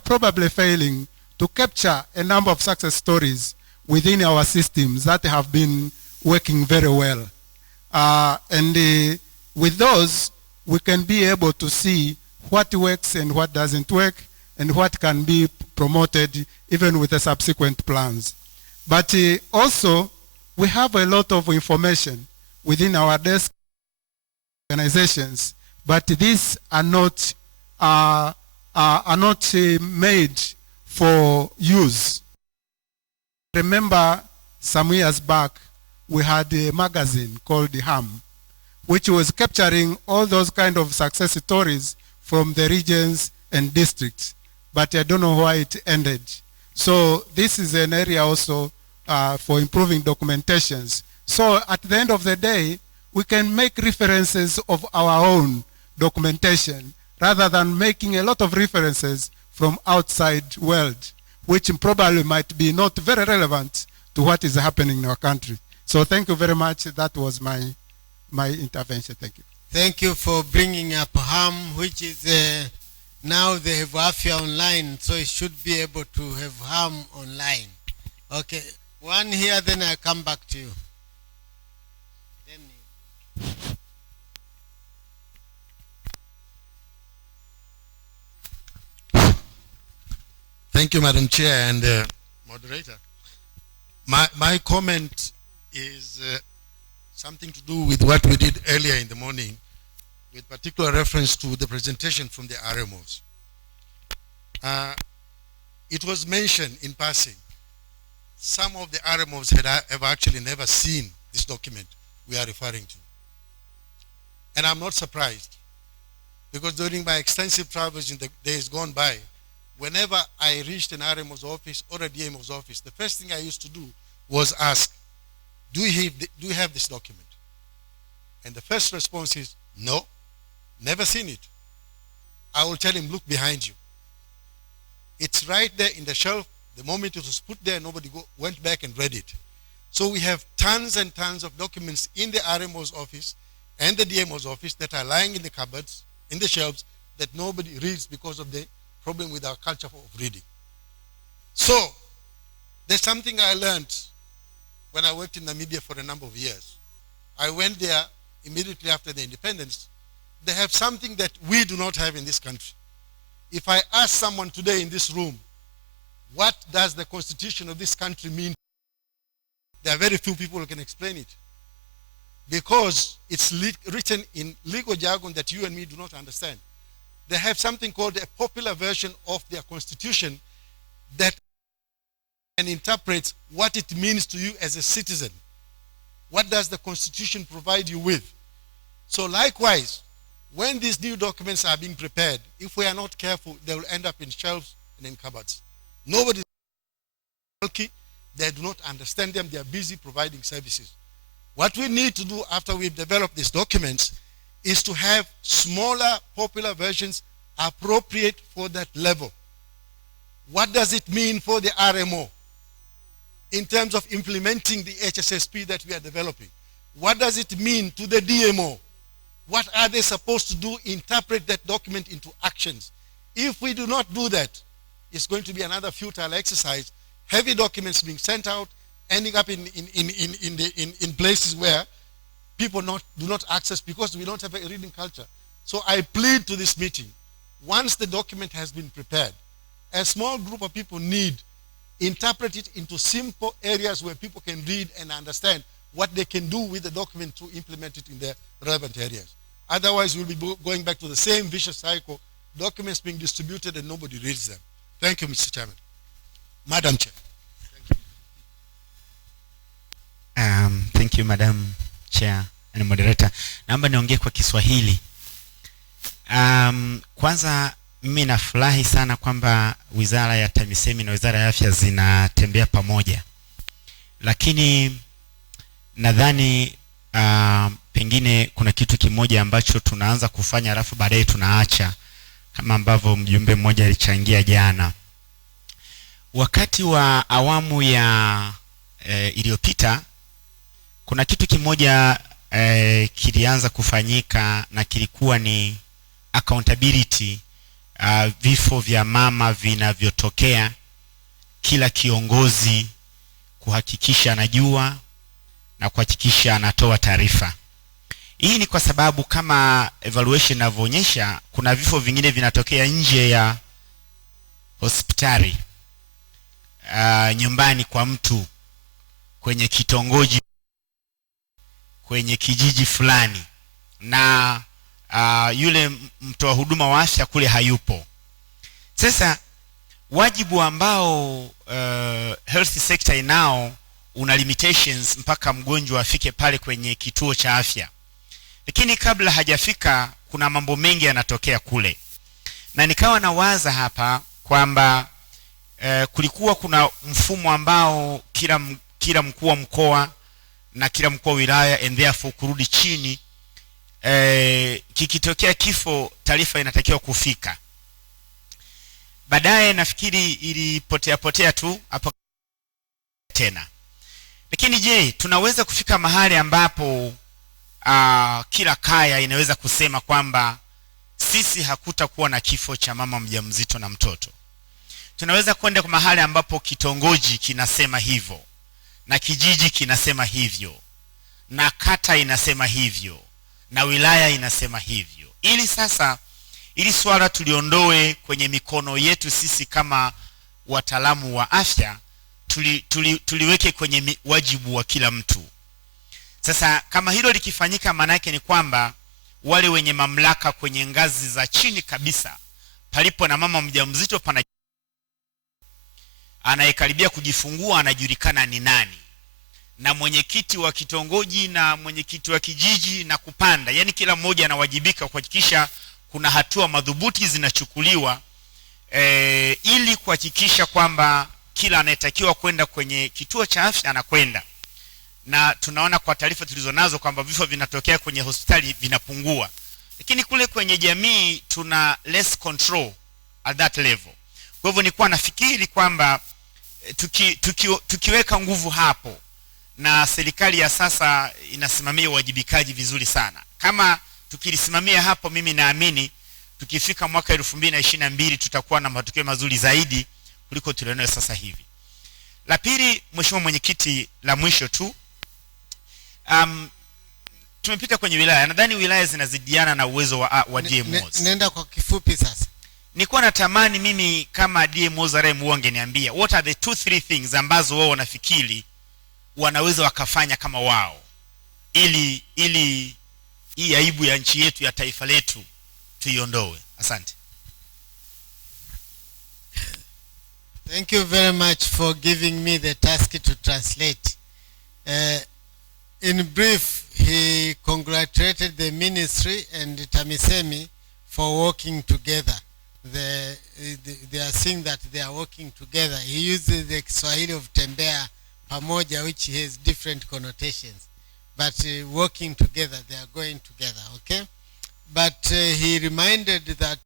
probably failing to capture a number of success stories within our systems that have been working very well. With those, we can be able to see what works and what doesn't work, and what can be promoted even with the subsequent plans. But also, we have a lot of information within our desk organizations, but these are not made for use. Remember, some years back, we had a magazine called The Ham, which was capturing all those kind of success stories from the regions and districts. But I don't know why it ended. So this is an area also for improving documentations. So at the end of the day, we can make references of our own documentation rather than making a lot of references from outside world, which probably might be not very relevant to what is happening in our country. So thank you very much. That was my intervention. Thank you. Thank you for bringing up HAM, which is now they have Afya online, so it should be able to have HAM online. Okay, one here, then I come back to you. Thank you, Madam Chair and Moderator. My comment is something to do with what we did earlier in the morning, with particular reference to the presentation from the RMOs. It was mentioned in passing, some of the RMOs have actually never seen this document we are referring to. And I'm not surprised, because during my extensive travels in the days gone by, whenever I reached an RMO's office or a DMO's office, the first thing I used to do was ask, do you have this document? And the first response is, no, never seen it. I will tell him, look behind you. It's right there in the shelf. The moment it was put there, nobody went back and read it. So we have tons and tons of documents in the RMO's office and the DMO's office that are lying in the cupboards, in the shelves, that nobody reads because of the problem with our culture of reading. So there's something I learned when I worked in Namibia for a number of years. I went there immediately after the independence. They have something that we do not have in this country. If I ask someone today in this room, what does the constitution of this country mean? There are very few people who can explain it. Because it's written in legal jargon that you and me do not understand. They have something called a popular version of their constitution that can interpret what it means to you as a citizen. What does the constitution provide you with? So likewise, when these new documents are being prepared, if we are not careful, they will end up in shelves and in cupboards. Nobody is bulky. They do not understand them. They are busy providing services. What we need to do after we've developed these documents is to have smaller popular versions appropriate for that level. What does it mean for the RMO in terms of implementing the HSSP that we are developing? What does it mean to the DMO? What are they supposed to do? Interpret that document into actions. If we do not do that, it's going to be another futile exercise. Heavy documents being sent out, ending up in places where people do not access because we don't have a reading culture. So I plead to this meeting, once the document has been prepared, a small group of people interpret it into simple areas where people can read and understand what they can do with the document to implement it in their relevant areas. Otherwise, we'll be going back to the same vicious cycle, documents being distributed and nobody reads them. Thank you, Mr. Chairman. Madam Chair. Thank you, Madam Chair and Moderator. Naomba niongee kwa Kiswahili. Kwanza mimi nafurahi sana kwamba Wizara ya TAMISEMI na Wizara ya Afya zinatembea pamoja. Lakini nadhani pengine kuna kitu kimoja ambacho tunaanza kufanya alafu baadaye tunaacha, kama ambavyo mjumbe mmoja alichangia jana. Wakati wa awamu ya iliyopita kuna kitu kimoja kilianza kufanyika na kilikuwa ni accountability. Vifo vya mama vinavyotokea, kila kiongozi kuhakikisha anajua na kuhakikisha anatoa taarifa. Hii ni kwa sababu kama evaluation inavyoonyesha, kuna vifo vingine vinatokea nje ya hospitali, nyumbani kwa mtu, kwenye kitongoji, kwenye kijiji fulani, na yule mtoa huduma wa afya kule hayupo. Sasa wajibu ambao health sector inao una limitations mpaka mgonjwa afike pale kwenye kituo cha afya. Lakini kabla hajafika kuna mambo mengi yanatokea kule. Na nikawa nawaza hapa kwamba kulikuwa kuna mfumo ambao kila mkuu wa mkoa na kila mkuu wa wilaya and therefore kurudi chini, kikitokea kifo taarifa inatakiwa kufika. Baadaye nafikiri ilipotea tu hapo tena. Lakini je, tunaweza kufika mahali ambapo kila kaya inaweza kusema kwamba sisi hakutakuwa na kifo cha mama mjamzito na mtoto? Tunaweza kwenda kwa mahali ambapo kitongoji kinasema hivyo, na kijiji kinasema hivyo, na kata inasema hivyo, na wilaya inasema hivyo. Ili sasa ili swala tuliondoe kwenye mikono yetu sisi kama wataalamu wa afya, tuliweke kwenye wajibu wa kila mtu. Sasa kama hilo likifanyika, maana yake ni kwamba wale wenye mamlaka kwenye ngazi za chini kabisa, palipo na mama mjamzito anayekaribia kujifungua anajulikana ni nani, na mwenyekiti wa kitongoji na mwenyekiti wa kijiji na kupanda, yani kila mmoja anawajibika kuhakikisha kuna hatua madhubuti zinachukuliwa ili kuhakikisha kwamba kila anayetakiwa kwenda kwenye kituo cha afya anakwenda. Na tunaona kwa taarifa tulizonazo kwamba vifo vinatokea kwenye hospitali vinapungua. Lakini kule kwenye jamii tuna less control at that level. Kwa hivyo nilikuwa nafikiri kwamba tukiweka nguvu hapo, na serikali ya sasa inasimamia uwajibikaji vizuri sana. Kama tukilisimamia hapo, mimi naamini tukifika mwaka 2022 tutakuwa na matokeo mazuri zaidi kuliko tulionayo sasa hivi. La pili, Mheshimiwa Mwenyekiti, la mwisho tu, tumepita kwenye wilaya. Nadhani wilaya zinazidiana na uwezo wa DMOs. Nenda kwa kifupi sasa. Nilikuwa natamani mimi kama DMOs RM wangeniambia what are the 2-3 things ambazo wao wanafikiri wanaweza wakafanya kama wao ili hii aibu ya nchi yetu, ya taifa letu tuiondoe. Asante. Thank you very much for giving me the task to translate. In brief, he congratulated the ministry and TAMISEMI for working together. They are seeing that they are working together. He used the Kiswahili of tembea pamoja, which has different connotations. But working together, they are going together, okay? But he reminded that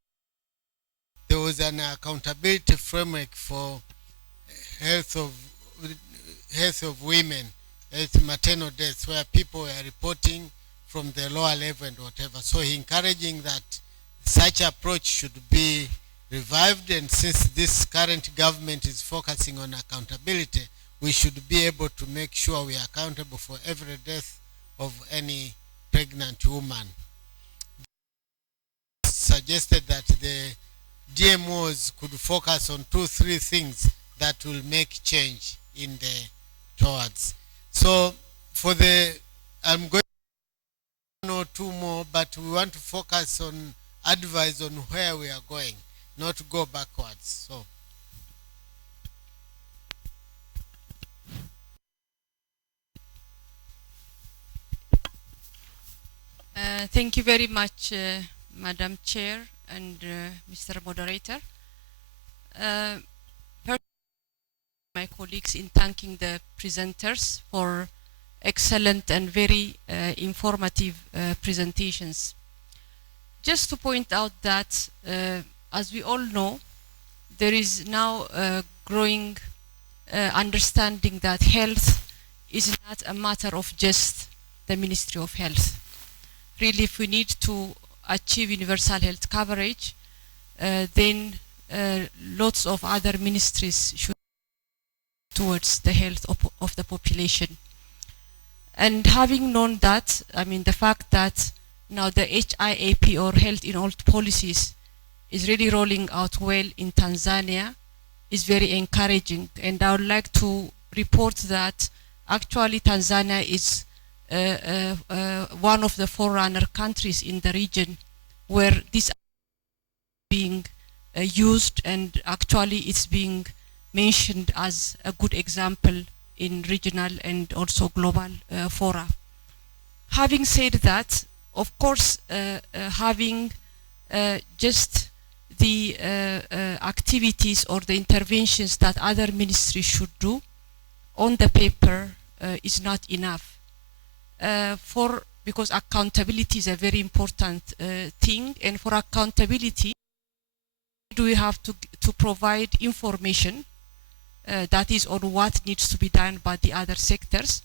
there was an accountability framework for health of women, maternal deaths, where people were reporting from the lower level and whatever. So he encouraging that such approach should be revived, and since this current government is focusing on accountability, we should be able to make sure we are accountable for every death of any pregnant woman. Suggested that the DMOs could focus on 2-3 things that will make change in the towards. So for I'm going to know 2 more, but we want to focus on advice on where we are going, not go backwards. So. Thank you very much, Madam Chair and Mr. Moderator. My colleagues in thanking the presenters for excellent and very informative presentations. Just to point out that, as we all know, there is now a growing understanding that health is not a matter of just the Ministry of Health. Really, if we need to achieve universal health coverage, then lots of other ministries should towards the health of the population. And having known that, I mean, the fact that now the HIAP, or Health in All Policies, is really rolling out well in Tanzania is very encouraging. And I would like to report that actually Tanzania is one of the forerunner countries in the region where this is being used, and actually it's being mentioned as a good example in regional and also global fora. Having said that, of course, having just the activities or the interventions that other ministries should do on the paper is not enough. Because accountability is a very important thing, and for accountability, we have to provide information that is on what needs to be done by the other sectors,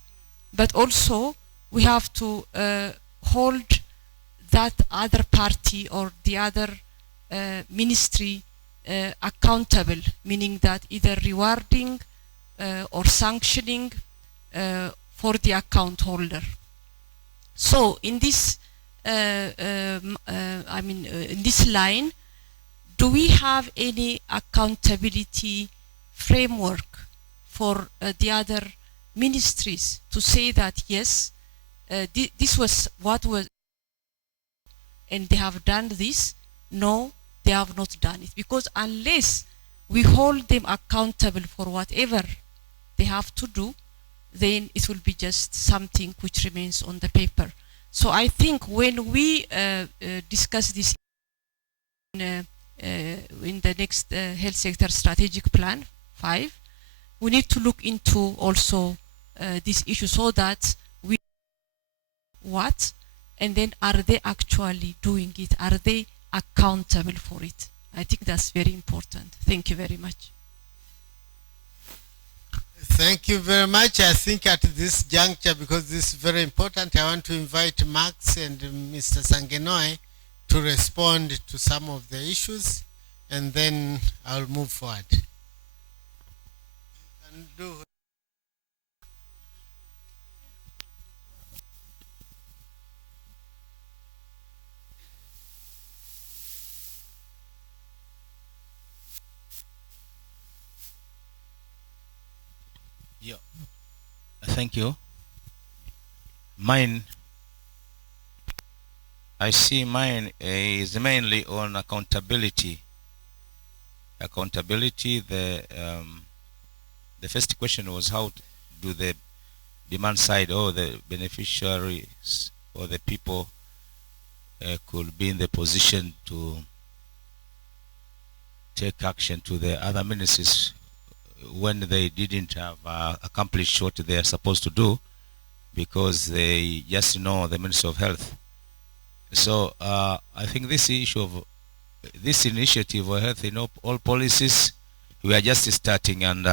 but also we have to hold that other party or the other ministry accountable, meaning that either rewarding or sanctioning for the account holder. So in this, in this line, do we have any accountability framework for the other ministries to say that yes, this was what was, and they have done this? No, they have not done it, because unless we hold them accountable for whatever they have to do, then it will be just something which remains on the paper. So I think when we discuss this in in the next health sector strategic plan 5, we need to look into also this issue so that we what, and then are they actually doing it? Are they accountable for it? I think that's very important. Thank you very much. Thank you very much. I think at this juncture, because this is very important, I want to invite Max and Mr. Sangenoi to respond to some of the issues, and then I'll move forward. You can do. Yeah. Thank you. Mine, I see mine is mainly on accountability. Accountability, the first question was how do the demand side or the beneficiaries or the people could be in the position to take action to the other ministries when they didn't have accomplished what they are supposed to do because they just know the Ministry of Health. So I think this issue of this initiative of health in all policies, we are just starting, and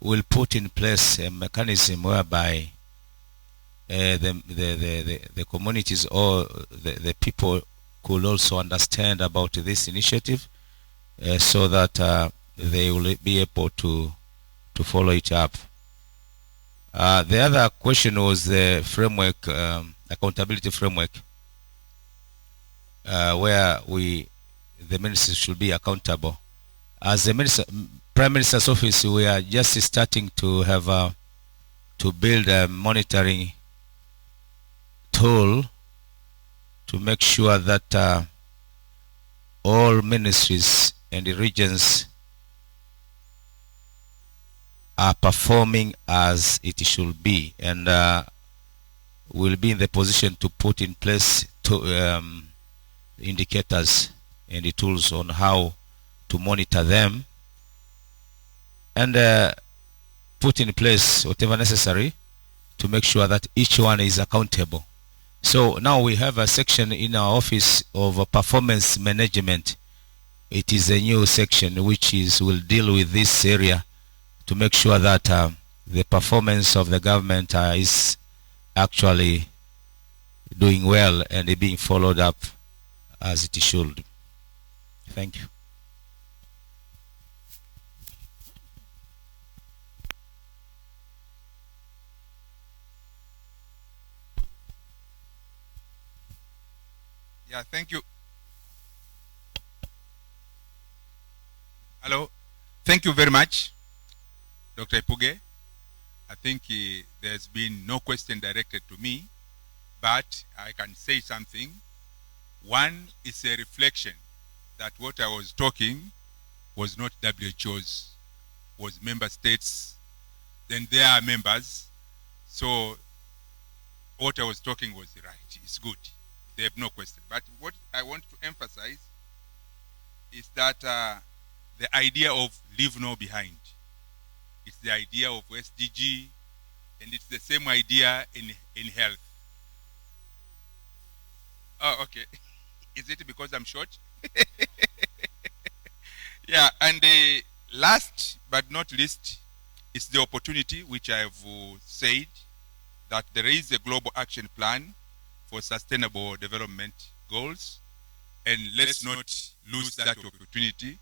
we'll put in place a mechanism whereby the communities or the people could also understand about this initiative so that they will be able to follow it up. The other question was the framework, accountability framework, where the ministers should be accountable. As the Prime Minister's office, we are just starting to have to build a monitoring tool to make sure that all ministries and the regions are performing as it should be, and will be in the position to put in place indicators and the tools on how to monitor them, and put in place whatever necessary to make sure that each one is accountable. So now we have a section in our office of performance management. It is a new section which will deal with this area to make sure that the performance of the government is actually doing well and being followed up as it should. Thank you. Yeah, thank you. Hello. Thank you very much, Dr. Ipuge. I think there's been no question directed to me, but I can say something. One is a reflection that what I was talking was not WHO's, was member states, then they are members. So what I was talking was right, it's good. They have no question. But what I want to emphasize is that the idea of leave no behind. It's the idea of SDG, and it's the same idea in health. Oh, okay. Is it because I'm short? Yeah, and last but not least is the opportunity which I have said that there is a global action plan for sustainable development goals, and let's not lose that opportunity.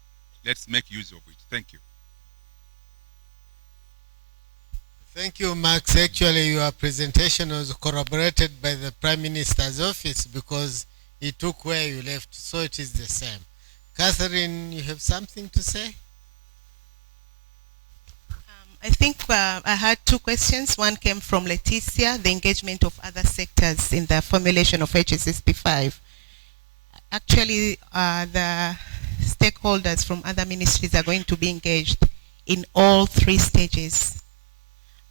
Let's make use of it. Thank you. Thank you, Max. Actually, your presentation was corroborated by the Prime Minister's office because he took where you left, so it is the same. Catherine, you have something to say? I think I had two questions. One came from Leticia, the engagement of other sectors in the formulation of HSSP 5. Actually, the stakeholders from other ministries are going to be engaged in all three stages.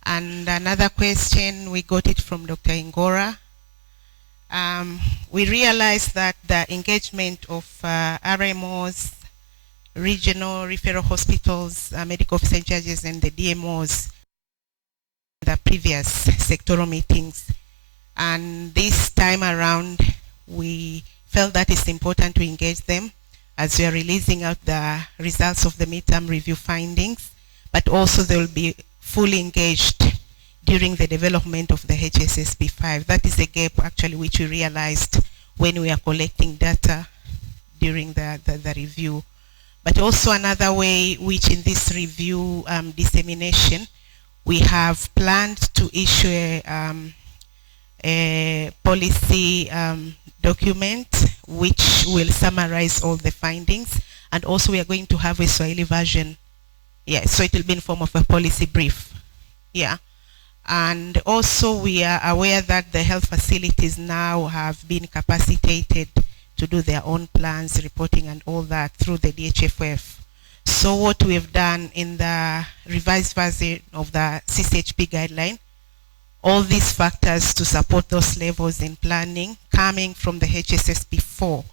And another question, we got it from Dr. Ingora. We realized that the engagement of RMOs, regional referral hospitals, medical officer charges, and the DMOs, the previous sectoral meetings. And this time around, we felt that it's important to engage them as we are releasing out the results of the midterm review findings, but also they will be fully engaged during the development of the HSSP5. That is a gap actually which we realized when we are collecting data during the review. But also another way which in this review dissemination, we have planned to issue a policy document which will summarize all the findings, and also we are going to have a Swahili version. Yeah, so it will be in form of a policy brief. Yeah. And also we are aware that the health facilities now have been capacitated to do their own plans, reporting and all that through the DHFF. So what we've done in the revised version of the CCHP guideline, all these factors to support those levels in planning coming from the HSSP4,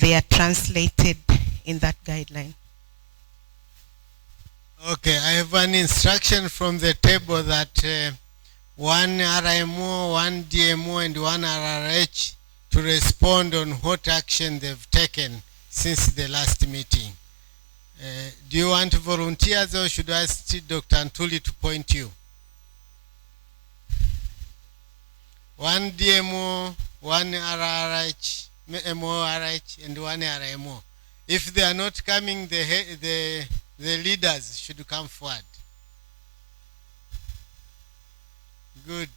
they are translated in that guideline. Okay, I have an instruction from the table that one RMO, one DMO, and one RRH to respond on what action they've taken since the last meeting. Do you want volunteers, or should I ask Dr. Antuli to point you? One DMO, one RRH, MORH, and one RMO. If they are not coming, the leaders should come forward. Good.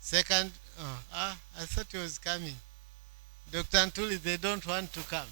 Second, I thought he was coming. Dr. Antuli, they don't want to come.